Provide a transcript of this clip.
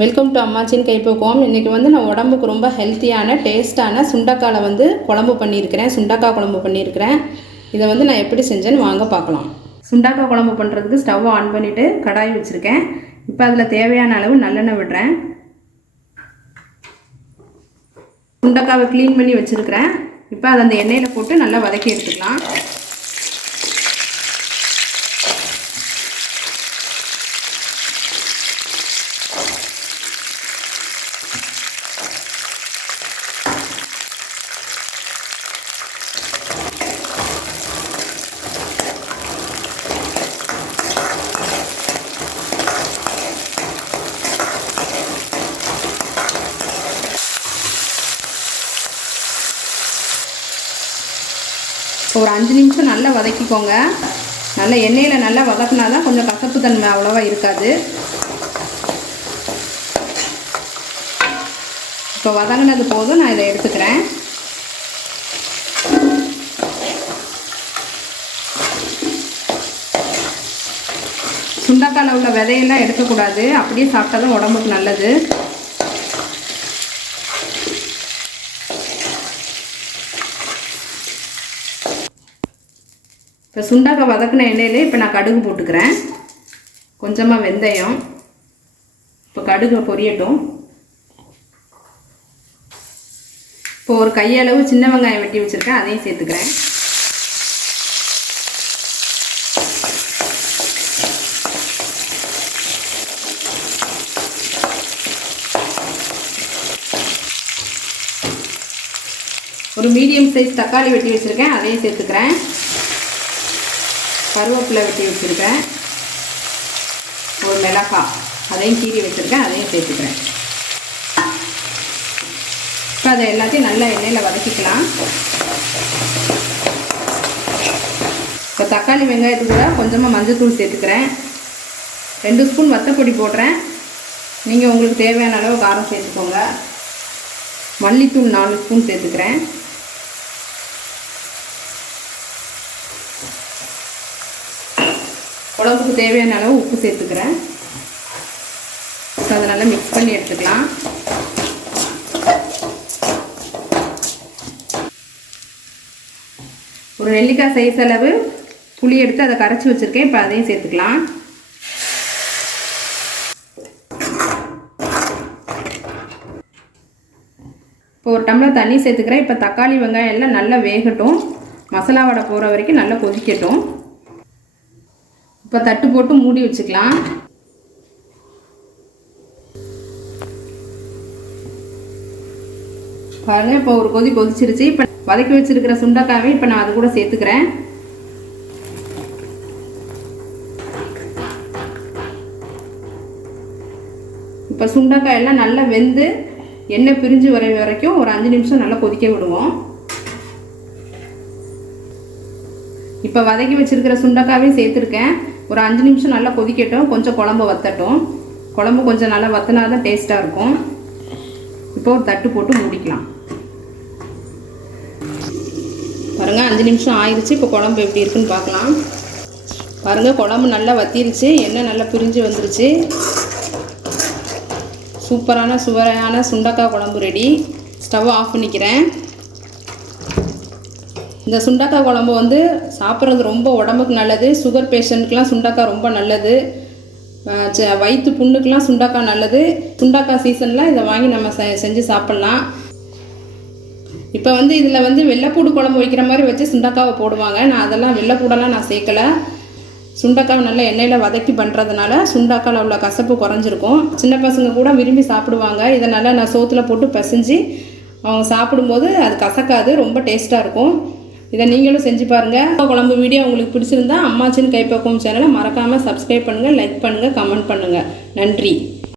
Welcome to அம்மாச்சின் கைப்போக்குவோம். இன்றைக்கி வந்து நான் உடம்புக்கு ரொம்ப ஹெல்த்தியான டேஸ்ட்டான சுண்டக்காலை வந்து குழம்பு பண்ணியிருக்கிறேன். சுண்டக்காய் குழம்பு பண்ணியிருக்கிறேன். இதை வந்து நான் எப்படி செஞ்சேன்னு வாங்க பார்க்கலாம். சுண்டக்காய் குழம்பு பண்ணுறதுக்கு ஸ்டவ் ஆன் பண்ணிவிட்டு கடாய் வச்சுருக்கேன். இப்போ அதில் தேவையான அளவு நல்லெண்ணெய் விடுறேன். சுண்டக்காவை க்ளீன் பண்ணி வச்சுருக்கிறேன். இப்போ அதை அந்த எண்ணெயில் போட்டு நல்லா வதக்கி எடுத்துக்கலாம். ஒரு அஞ்சு நிமிஷம் நல்லா வதக்கிக்கோங்க. நல்லா எண்ணெயில் நல்லா வதக்குனா தான் கொஞ்சம் கசப்பு தன்மை அவ்வளோவா இருக்காது. இப்போ வதங்கினது போதும் நான் இதை எடுத்துக்கிறேன். சுண்டக்காயில் உள்ள விதையெல்லாம் எடுக்கக்கூடாது. அப்படியே சாப்பிட்டா தான் உடம்புக்கு நல்லது. இப்போ சுண்டாக்காய் வதக்கின எண்ணெயிலே இப்போ நான் கடுகு போட்டுக்கிறேன். கொஞ்சமாக வெந்தயம். இப்போ கடுகு பொரியட்டும். இப்போ ஒரு கையளவு சின்ன வெங்காயம் வெட்டி வச்சுருக்கேன் அதையும் சேர்த்துக்கிறேன். ஒரு மீடியம் சைஸ் தக்காளி வெட்டி வச்சுருக்கேன் அதையும் சேர்த்துக்கிறேன். கருவேப்பிலை வெட்டி வச்சுருக்கேன் ஒரு மிளகாய். அதையும் கீறி வச்சுருக்கேன் அதையும் சேர்த்துக்கிறேன். இப்போ அதை எல்லாத்தையும் நல்லா எண்ணெயில் வதக்கிக்கலாம். இப்போ தக்காளி வெங்காயத்துக்கு கூட கொஞ்சமாக மஞ்சள்தூள் சேர்த்துக்கிறேன். ரெண்டு ஸ்பூன் வத்தப்பொடி போடுறேன். நீங்கள் உங்களுக்கு தேவையான அளவு காரம் சேர்த்துக்கோங்க. மல்லித்தூள் நாலு ஸ்பூன் சேர்த்துக்கிறேன். குழம்புக்கு தேவையான அளவு உப்பு சேர்த்துக்கிறேன். அதை நல்லா மிக்ஸ் பண்ணி எடுத்துக்கலாம். ஒரு நெல்லிக்காய் சைஸ் அளவு புளி எடுத்து அதை கரைச்சி வச்சுருக்கேன். இப்போ அதையும் சேர்த்துக்கலாம். இப்போ ஒரு டம்ளர் தண்ணி சேர்த்துக்கிறேன். இப்போ தக்காளி வெங்காயம் எல்லாம் நல்லா வேகட்டும். மசாலா வடை போகிற வரைக்கும் நல்லா கொதிக்கட்டும். இப்போ தட்டு போட்டு மூடி வச்சுக்கலாம். பாருங்கள் இப்போ ஒரு கொதி கொதிச்சிருச்சு. இப்போ வதக்கி வச்சிருக்கிற சுண்டக்காவை இப்போ நான் அது கூட சேர்த்துக்கிறேன். இப்போ சுண்டக்காய் எல்லாம் நல்லா வெந்து எண்ணெய் பிரிஞ்சு வர வரைக்கும் ஒரு அஞ்சு நிமிஷம் நல்லா கொதிக்க விடுவோம். இப்போ வதக்கி வச்சுருக்கிற சுண்டக்காவையும் சேர்த்துருக்கேன். ஒரு அஞ்சு நிமிஷம் நல்லா கொதிக்கட்டும். கொஞ்சம் குழம்பு வத்தட்டும். குழம்பு கொஞ்சம் நல்லா வத்தினா தான் டேஸ்ட்டாக இருக்கும். இப்போ ஒரு தட்டு போட்டு மூடிக்கலாம். பாருங்கள் அஞ்சு நிமிஷம் ஆயிடுச்சு இப்போ குழம்பு எப்படி இருக்குன்னு பார்க்கலாம். பாருங்கள் குழம்பு நல்லா வத்திருச்சு. எண்ணெய் நல்லா பிரிஞ்சு வந்துருச்சு. சூப்பரான சுவையான சுண்டக்காய் குழம்பு ரெடி ஸ்டவ் ஆஃப் பண்ணிக்கிறேன். இந்த சுண்டக்காய் குழம்பு வந்து சாப்பிட்றது ரொம்ப உடம்புக்கு நல்லது சுகர் பேஷண்ட்டுக்கெலாம் சுண்டக்காய் ரொம்ப நல்லது. வயிற்று புண்ணுக்கெலாம் சுண்டக்காய் நல்லது. சுண்டக்காய் சீசனில் இதை வாங்கி நம்ம செ செஞ்சு சாப்பிட்லாம். இப்போ வந்து இதில் வந்து வெள்ளைப்பூடு குழம்பு வைக்கிற மாதிரி வச்சு சுண்டக்காவை போடுவாங்க. நான் அதெல்லாம் வெள்ளைப்பூடெல்லாம் நான் சேர்க்கலை. சுண்டக்காவை நல்லா எண்ணெயில் வதக்கி பண்ணுறதுனால சுண்டக்காயில் உள்ள கசப்பு குறைஞ்சிருக்கும். சின்ன பசங்க கூட விரும்பி சாப்பிடுவாங்க. இதை நல்லா நான் சோத்தில் போட்டு பிசைஞ்சு அவங்க சாப்பிடும்போது அது கசக்காது ரொம்ப டேஸ்ட்டாக இருக்கும். இதை நீங்களும் செஞ்சு பாருங்கள் குழம்பு வீடியோ உங்களுக்கு பிடிச்சிருந்தா அம்மாச்சின் கைப்பக்குவம் சேனலை மறக்காமல் சப்ஸ்கிரைப் பண்ணுங்கள் லைக் பண்ணுங்கள் கமெண்ட் பண்ணுங்கள் நன்றி.